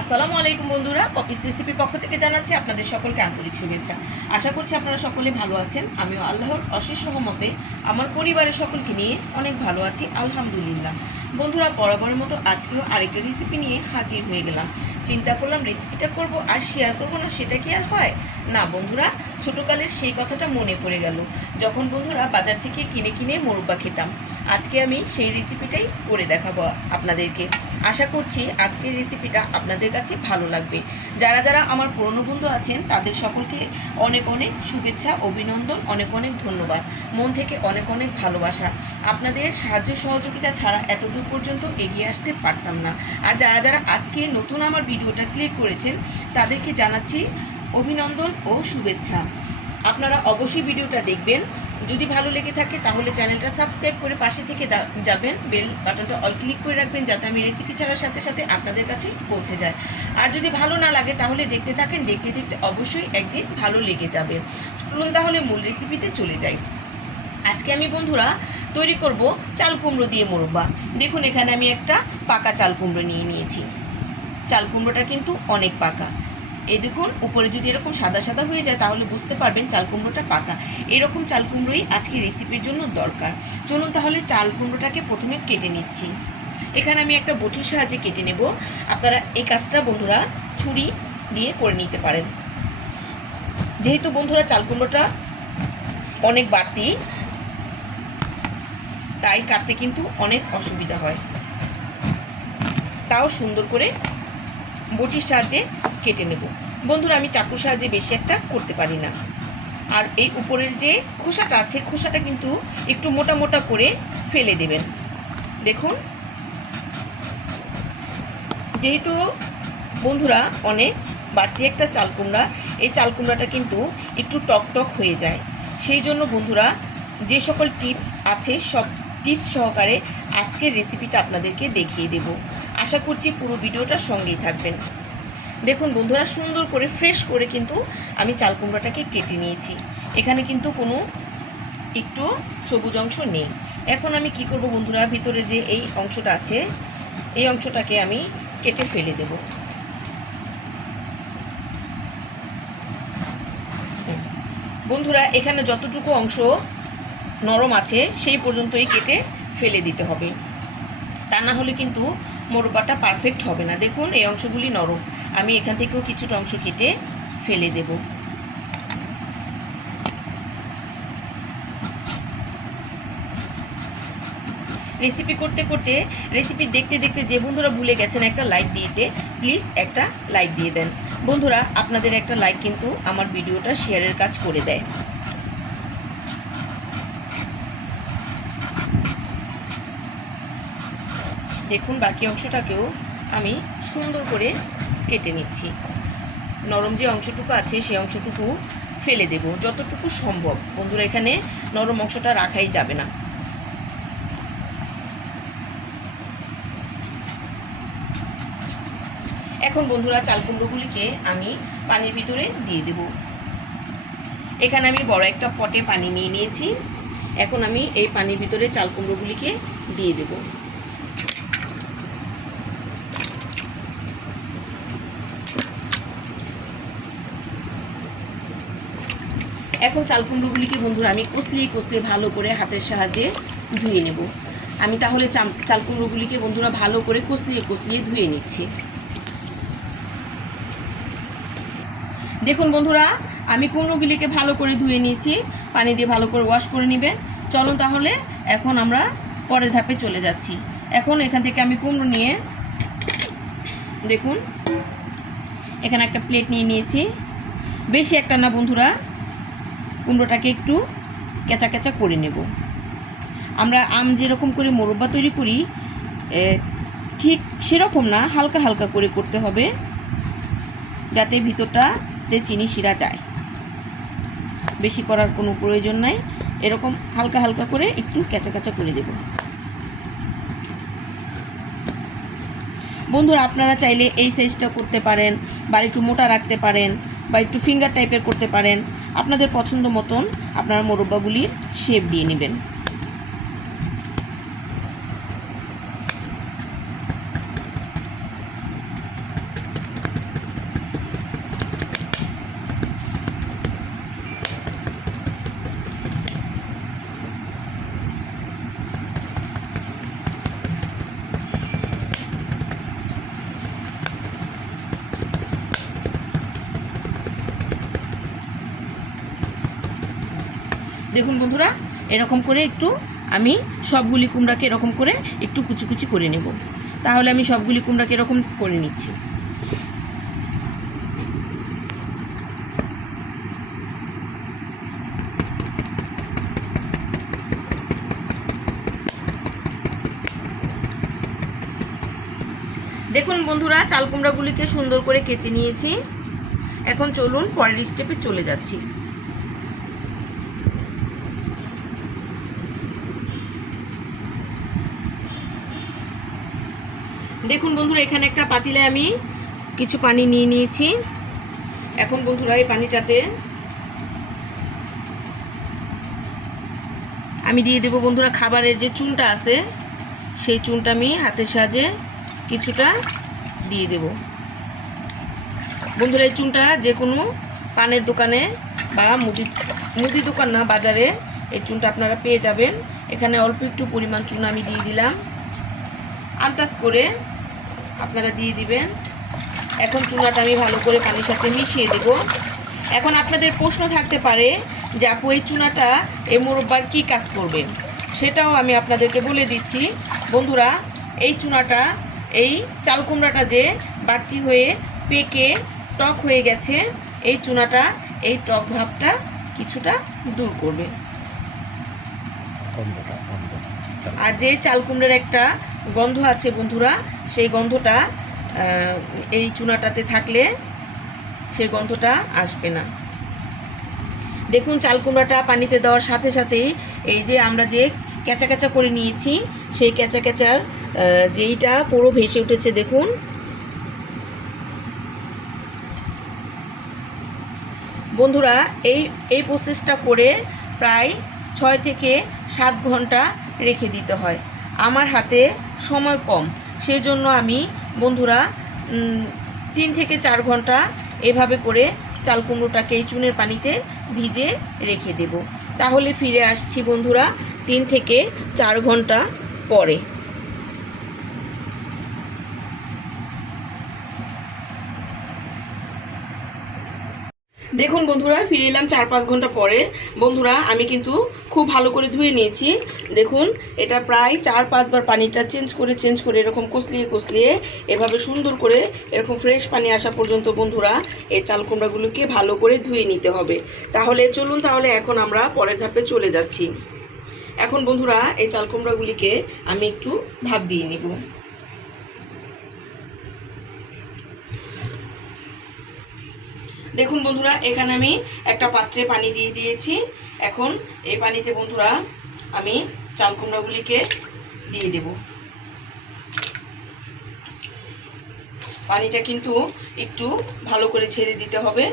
আসসালামু আলাইকুম বন্ধুরা পপিস রেসিপির পক্ষ থেকে জানাচ্ছি আপনাদের সকলকে আন্তরিক শুভেচ্ছা। আশা করছি আপনারা সকলে ভালো আছেন। আমিও আল্লাহর অশেষ সহমতে আমার পরিবারের সকলকে নিয়ে অনেক ভালো আছি, আলহামদুলিল্লাহ। বন্ধুরা, বরাবরের মতো আজকেও আরেকটা রেসিপি নিয়ে হাজির হয়ে গেলাম। চিন্তা করলাম রেসিপিটা করব আর শেয়ার করব না, সেটা কি আর হয়? না বন্ধুরা ছোটোকালের সেই কথাটা মনে পড়ে গেল। যখন বন্ধুরা বাজার থেকে কিনে কিনে মোরব্বা খেতাম। আজকে আমি সেই রেসিপিটাই করে দেখাবো আপনাদেরকে। আশা করছি আজকের রেসিপিটা আপনাদের কাছে ভালো লাগবে। যারা যারা আমার পুরনো বন্ধু আছেন, তাদের সকলকে অনেক অনেক শুভেচ্ছা, অভিনন্দন, অনেক অনেক ধন্যবাদ। মন থেকে অনেক অনেক ভালোবাসা। আপনাদের সাহায্য সহযোগিতা ছাড়া এতদূর পর্যন্ত এগিয়ে আসতে পারতাম না। আর যারা যারা আজকে নতুন আমার ভিডিওটা ক্লিক করেছেন, তাদেরকে জানাচ্ছি অভিনন্দন ও শুভেচ্ছা। আপনারা অবশ্যই ভিডিওটা দেখবেন। যদি ভালো লেগে থাকে তাহলে চ্যানেলটা সাবস্ক্রাইব করে পাশে থেকে যাবেন। বেল বাটনটা অল ক্লিক করে রাখবেন যাতে আমি রেসিপি ছাড়ার সাথে সাথে আপনাদের কাছে পৌঁছে যায়। আর যদি ভালো না লাগে তাহলে দেখতে থাকেন। দেখতে দেখতে অবশ্যই একদিন ভালো লেগে যাবে। চলুন তাহলে মূল রেসিপিতে চলে যাই। আজকে আমি বন্ধুরা তৈরি করব চাল কুমড়ো দিয়ে মোরব্বা। দেখুন, এখানে আমি একটা পাকা চাল কুমড়ো নিয়ে নিয়েছি। চাল কুমড়োটা কিন্তু অনেক পাকা। এই দেখুন, উপরে যদি এরকম সাদা সাদা হয়ে যায়, তাহলে বুঝতে পারবেন চাল কুমড়োটা পাকা। এরকম চাল কুমড়োই আজকে রেসিপির জন্য দরকার। চলুন তাহলে চাল কুমড়োটাকে প্রথমে কেটে নিচ্ছি। এখানে আমি একটা বটির সাহায্যে কেটে নেব। আপনারা এই কাজটা বন্ধুরা ছুরি দিয়ে করে নিতে পারেন। যেহেতু বন্ধুরা চাল কুমড়োটা অনেক বাড়তি, তাই কাটতে কিন্তু অনেক অসুবিধা হয়। তাও সুন্দর করে বটির সাহায্যে কেটে নেব। বন্ধুরা, আমি চাকুর সাহায্যে বেশি একটা করতে পারি না। আর এই উপরের যে খোসাটা আছে, খোসাটা কিন্তু একটু মোটা মোটা করে ফেলে দেবেন। দেখুন। যেহেতু বন্ধুরা, অনেক বাড়তি একটা চাল কুমড়া, এই চাল কুমড়াটা কিন্তু একটু টক টক হয়ে যায়। সেই জন্য বন্ধুরা, যে সকল টিপস আছে, সব টিপস সহকারে আজকের রেসিপিটা আপনাদেরকে দেখিয়ে দেব। আশা করছি পুরো ভিডিওটা সঙ্গেই থাকবেন। দেখুন বন্ধুরা, সুন্দর করে ফ্রেশ করে কিন্তু আমি চাল কুমড়োটাকে কেটে নিয়েছি। এখানে কিন্তু কোনো একটু সবুজ অংশ নেই। এখন আমি কি করব বন্ধুরা, ভিতরে যে এই অংশটা আছে, এই অংশটাকে আমি কেটে ফেলে দেব। বন্ধুরা, এখানে যতটুকু অংশ নরম আছে, সেই পর্যন্তই কেটে ফেলে দিতে হবে। তা না হলে কিন্তু মোরব্বাটা পারফেক্ট হবে না। দেখুন, এই অংশগুলি নরম। আমি এখান থেকেও কিছুটা অংশ কেটে ফেলে দেব। রেসিপি করতে করতে রেসিপি দেখতে দেখতে যে বন্ধুরা ভুলে গেছেন একটা লাইক দিতে প্লিজ একটা লাইক দিয়ে দেন। বন্ধুরা, আপনাদের একটা লাইক কিন্তু আমার ভিডিওটা শেয়ারের কাজ করে দেয়। দেখুন বাকি অংশটাকেও আমি সুন্দর করে কেটে নিচ্ছি। নরম যে অংশটুকু আছে সেই অংশটুকু ফেলে দেব যতটুকু সম্ভব। বন্ধুরা, এখানে নরম অংশটা রাখাই যাবে না। এখন বন্ধুরা, চাল কুমড়োগুলিকে আমি পানির ভিতরে দিয়ে দেব। এখানে আমি বড় একটা পটে পানি নিয়ে নিয়েছি। এখন আমি এই পানির ভিতরে চাল কুমড়োগুলিকে দিয়ে দেবো। এখন চাল কুমড়োগুলিকে বন্ধুরা আমি কষলিয়ে কষলিয়ে ভালো করে হাতের সাহায্যে ধুয়ে নেব। আমি তাহলে চাল কুমড়োগুলিকে বন্ধুরা ভালো করে কষলিয়ে কষলিয়ে ধুয়ে নিচ্ছি। দেখুন বন্ধুরা, আমি কুমড়োগুলিকে ভালো করে ধুয়ে নিয়েছি, পানি দিয়ে ভালো করে ওয়াশ করে নেবেন। চলো তাহলে, এখন আমরা পরের ধাপে চলে যাচ্ছি। এখন এখান থেকে আমি কুমড়ো নিয়ে, দেখুন, এখানে একটা প্লেট নিয়ে নিয়েছি। বেশি একটা না বন্ধুরা কুমড়োটাকে একটু কেঁচা কেঁচা করে নেব। আমরা আম যেরকম করে মোরব্বা তৈরি করি ঠিক সেরকম না, হালকা হালকা করে করতে হবে, যাতে ভিতরটাতে চিনি শিরা যায়। বেশি করার কোনো প্রয়োজন নাই, এরকম হালকা হালকা করে একটু কেঁচা কেঁচা করে দেব। বন্ধুরা, আপনারা চাইলে এই সাইজটা করতে পারেন, বা একটু মোটা রাখতে পারেন, বা একটু ফিঙ্গার টাইপের করতে পারেন। আপনাদের পছন্দ মতন আপনারা মোরব্বাগুলির শেপ দিয়ে নেবেন। দেখুন বন্ধুরা, এরকম করে একটু আমি সবগুলি কুমড়াকে এরকম করে একটু কুচি কুচি করে নেব। তাহলে আমি সবগুলি কুমড়াকে এরকম করে নিচ্ছি। দেখুন বন্ধুরা, চাল কুমড়াগুলিকে সুন্দর করে কেচে নিয়েছি। এখন চলুন পরের স্টেপে চলে যাচ্ছি। দেখুন বন্ধুরা, এখানে একটা পাতিলে আমি কিছু পানি নিয়ে নিয়েছি। এখন বন্ধুরা, এই পানিটাতে আমি দিয়ে দেবো বন্ধুরা, খাবারের যে চুনটা আছে, সেই চুনটা আমি হাতের সাহায্যে কিছুটা দিয়ে দেব। বন্ধুরা, এই চুনটা যে কোনো পানের দোকানে বা মুদি মুদি দোকান না, বাজারে এই চুনটা আপনারা পেয়ে যাবেন। এখানে অল্প একটু পরিমাণ চুন আমি দিয়ে দিলাম। আন্দাজ করে আপনারা দিয়ে দিবেন। এখন চুনাটা আমি ভালো করে পানির সাথে মিশিয়ে দেব। এখন আপনাদের প্রশ্ন থাকতে পারে যে আপু এই চুনাটা এই মোরব্বার কী কাজ করবে? সেটাও আমি আপনাদেরকে বলে দিচ্ছি। বন্ধুরা এই চুনাটা এই চাল কুমড়াটা যে বাড়তি হয়ে পেকে টক হয়ে গেছে এই চুনাটা এই টক ভাবটা কিছুটা দূর করবে। আর যে চাল কুমড়োর একটা গন্ধ আছে বন্ধুরা, সেই গন্ধটা এই চুনাটাতে থাকলে সেই গন্ধটা আসবে না। দেখুন, চাল কুমড়াটা পানিতে দেওয়ার সাথে সাথেই এই যে আমরা যে ক্যাচা ক্যাচা করে নিয়েছি, সেই ক্যাচা ক্যাচার যেইটা পুরো ভেসে উঠেছে, দেখুন। বন্ধুরা, এই এই প্রসেসটা করে প্রায় ছয় থেকে সাত ঘণ্টা রেখে দিতে হয়। আমার হাতে সময় কম। সেই জন্য আমি, বন্ধুরা তিন থেকে চার ঘণ্টা এভাবে করে চাল কুমড়োটাকে এই চুনের পানিতে ভিজে রেখে দেব। তাহলে ফিরে আসছি, বন্ধুরা, তিন থেকে চার ঘণ্টা পরে। দেখুন বন্ধুরা, ফিরে এলাম চার পাঁচ ঘণ্টা পরে। বন্ধুরা, আমি কিন্তু খুব ভালো করে ধুয়ে নিয়েছি। দেখুন, এটা প্রায় চার পাঁচবার পানিটা চেঞ্জ করে চেঞ্জ করে এরকম কষলিয়ে কষলিয়ে এভাবে সুন্দর করে এরকম ফ্রেশ পানি আসা পর্যন্ত বন্ধুরা, এই চাল কুমড়াগুলোকে ভালো করে ধুয়ে নিতে হবে। তাহলে চলুন তাহলে এখন আমরা পরের ধাপে চলে যাচ্ছি। এখন বন্ধুরা, এই চাল কুমড়াগুলিকে আমি একটু ভাপ দিয়ে নিব। দেখুন বন্ধুরা, এখানে আমি একটা পাত্রে পানি দিয়ে দিয়েছি। এখন এই পানিতে বন্ধুরা আমি চাল কুমড়াগুলিকে দিয়ে দেব। পানিটা কিন্তু একটু ভালো করে ছেড়ে দিতে হবে।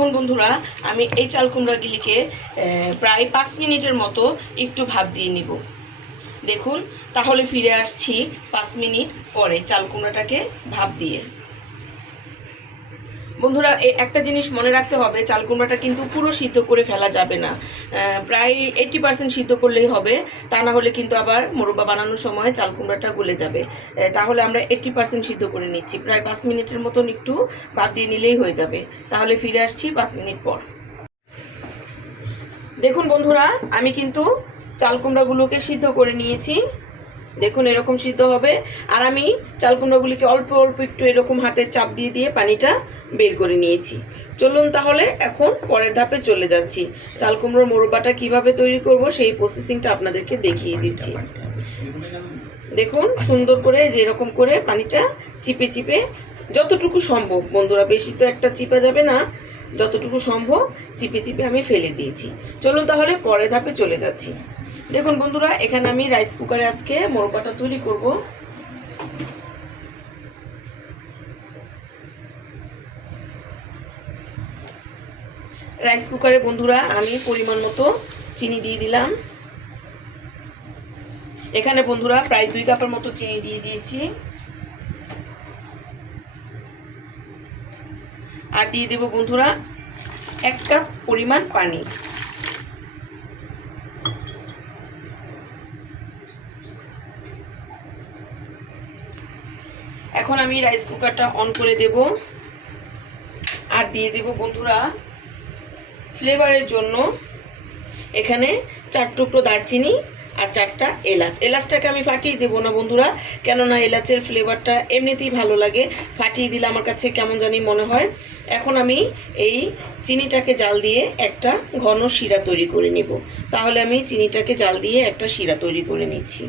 এখন বন্ধুরা, আমি এই চাল কুমড়াগুলিকে প্রায় পাঁচ মিনিটের মতো একটু ভাব দিয়ে নিব। দেখুন, তাহলে ফিরে আসছি পাঁচ মিনিট পরে চাল কুমড়াটাকে ভাব দিয়ে। বন্ধুরা একটা জিনিস মনে রাখতে হবে চাল কুমড়াটা কিন্তু পুরো সিদ্ধ করে ফেলা যাবে না। প্রায় এইটি পার্সেন্ট সিদ্ধ করলেই হবে, তা না হলে কিন্তু আবার মোরব্বা বানানোর সময় চাল কুমড়াটা গলে যাবে। তাহলে আমরা এইটি পার্সেন্ট সিদ্ধ করে নিচ্ছি। প্রায় পাঁচ মিনিটের মতন একটু ভাপ দিয়ে নিলেই হয়ে যাবে। তাহলে ফিরে আসছি পাঁচ মিনিট পর। দেখুন বন্ধুরা, আমি কিন্তু চাল কুমড়াগুলোকে সিদ্ধ করে নিয়েছি। দেখুন এরকম সিদ্ধ হবে। আর আমি চাল কুমড়াগুলিকে অল্প অল্প একটু এরকম হাতে চাপ দিয়ে দিয়ে পানিটা বের করে নিয়েছি। চলুন তাহলে এখন পরের ধাপে চলে যাচ্ছি। চাল কুমড়োর মোরব্বাটা কীভাবে তৈরি করব সেই প্রসেসিংটা আপনাদেরকে দেখিয়ে দিচ্ছি। দেখুন সুন্দর করে যে এরকম করে পানিটা চিপে চিপে যতটুকু সম্ভব, বন্ধুরা বেশি তো একটা চিপা যাবে না, যতটুকু সম্ভব চিপে চিপে আমি ফেলে দিয়েছি। চলুন তাহলে পরের ধাপে চলে যাচ্ছি। দেখুন বন্ধুরা, এখানে আমি রাইস কুকারে আজকে মোরব্বাটা তৈরি করব। রাইস কুকারে বন্ধুরা, আমি পরিমাণ মতো চিনি দিয়ে দিলাম। এখানে বন্ধুরা, প্রায় দুই কাপের মতো চিনি দিয়ে দিয়েছি। আর দিয়ে দেব বন্ধুরা, এক কাপ পরিমাণ পানি এখন আমি রাইস কুকারটা অন করে দেব। আর দিয়ে দেব বন্ধুরা ফ্লেভারের জন্য এখানে চার টুকরো দারচিনি আর চারটা এলাচ। এলাচটাকে আমি ফাটিয়ে দেবো না বন্ধুরা, কেননা এলাচের ফ্লেভারটা এমনিতেই ভালো লাগে। ফাটিয়ে দিলে আমার কাছে কেমন জানি মনে হয়। এখন আমি এই চিনিটাকে জাল দিয়ে একটা ঘন শিরা তৈরি করে নিব। তাহলে আমি চিনিটাকে জাল দিয়ে একটা শিরা তৈরি করে নিচ্ছি।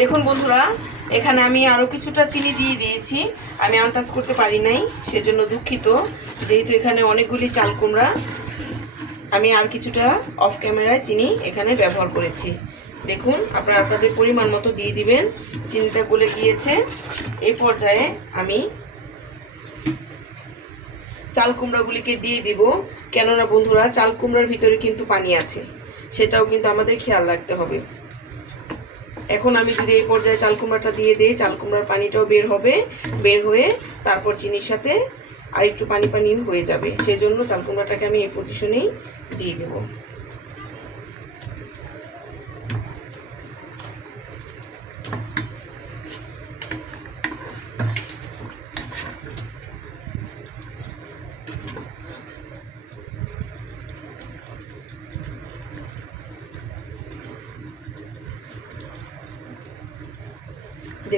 দেখুন বন্ধুরা, এখানে আমি আরও কিছুটা চিনি দিয়ে দিয়েছি। আমি আন্দাজ করতে পারি নাই, সেজন্য দুঃখিত। যেহেতু এখানে অনেকগুলি চাল কুমড়া, আমি আর কিছুটা অফ ক্যামেরায় চিনি এখানে ব্যবহার করেছি। দেখুন, আপনারা আপনাদের পরিমাণ মতো দিয়ে দিবেন। চিনিটা গলে গিয়েছে। এই পর্যায়ে আমি চাল কুমড়াগুলিকে দিয়ে দিব। কেননা বন্ধুরা, চাল কুমড়ার ভিতরে কিন্তু পানি আছে। সেটাও কিন্তু আমাদের খেয়াল রাখতে হবে। এখন আমি যদি এই পর্যায়ে চাল কুমড়াটা দিয়ে দিই চাল কুমড়ার পানিটাও বের হবে, বের হয়ে তারপর চিনির সাথে আর একটু পানি পানি হয়ে যাবে। সেই জন্য চাল কুমড়াটাকে আমি এই পজিশনেই দিয়ে দেব।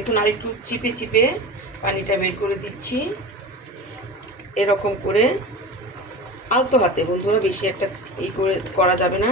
দেখুন আর একটু চিপে চিপে পানিটা বের করে দিচ্ছি। এরকম করে আলতো হাতে, বন্ধুরা, বেশি একটা ই করে, করা যাবে না।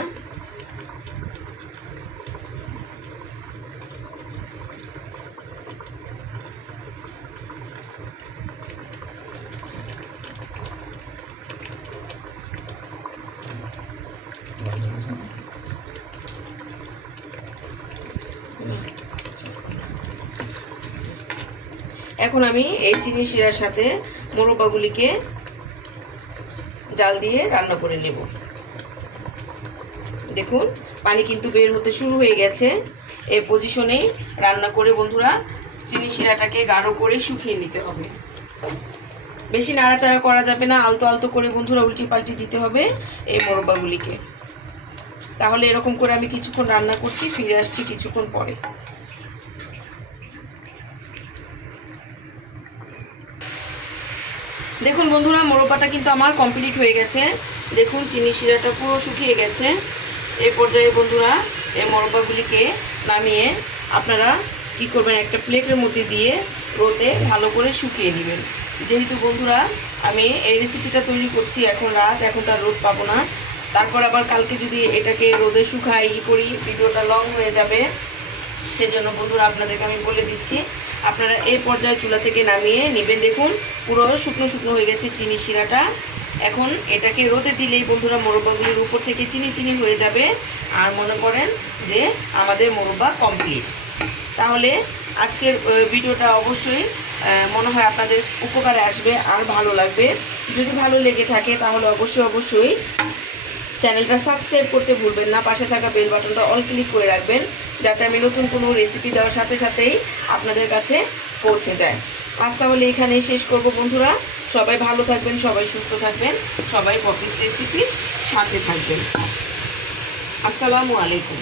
এখন আমি এই চিনি শিরার সাথে মোরব্বাগুলিকে জাল দিয়ে রান্না করে নেব। দেখুন, পানি কিন্তু বের হতে শুরু হয়ে গেছে। এই পজিশনেই রান্না করে বন্ধুরা চিনি শিরাটাকে গাঢ় করে শুকিয়ে নিতে হবে। বেশি নাড়াচাড়া করা যাবে না, আলতো আলতো করে বন্ধুরা উল্টি পাল্টি দিতে হবে এই মোরব্বাগুলিকে তাহলে এরকম করে আমি কিছুক্ষণ রান্না করছি, ফিরে আসছি কিছুক্ষণ পরে। দেখুন বন্ধুরা মোরব্বাটা কিন্তু আমার কমপ্লিট হয়ে গেছে। দেখুন, চিনি শিরাটা পুরো শুকিয়ে গেছে। এই পর্যায়ে বন্ধুরা, এই মোরব্বাগুলিকে নামিয়ে আপনারা কি করবেন, একটা প্লেটের মধ্যে দিয়ে রোদে ভালো করে শুকিয়ে নেবেন। যেহেতু বন্ধুরা, আমি এই রেসিপিটা তৈরি করছি এখন রাত, এখন তার রোদ পাবো না। তারপর আবার কালকে যদি এটাকে রোদে শুকাই ই করি, ভিডিওটা লং হয়ে যাবে। সেজন্য বন্ধুরা আপনাদেরকে আমি বলে দিচ্ছি, আপনারা এই পর্যায়ে চুলা থেকে নামিয়ে নেবেন। দেখুন, পুরো শুকনো শুকনো হয়ে গেছে চিনি শিরাটা। এখন এটাকে রোদে দিলেই বন্ধুরা মোরব্বাগুলির উপর থেকে চিনি চিনি হয়ে যাবে। আর মনে করেন যে আমাদের মোরব্বা কমপ্লিট তাহলে আজকের ভিডিওটা অবশ্যই মনে হয় আপনাদের উপকারে আসবে আর ভালো লাগবে। যদি ভালো লেগে থাকে তাহলে অবশ্যই অবশ্যই চ্যানেলটা সাবস্ক্রাইব করতে ভুলবেন না। পাশে থাকা বেল বাটনটা অল ক্লিক করে রাখবেন, যাতে আমি নতুন কোনো রেসিপি দেওয়ার সাথে সাথেই আপনাদের কাছে পৌঁছে যায়। আজ তাহলে এখানেই শেষ করব বন্ধুরা। সবাই ভালো থাকবেন, সবাই সুস্থ থাকবেন, সবাই পপিস রেসিপির সাথে থাকবেন। আসসালামু আলাইকুম।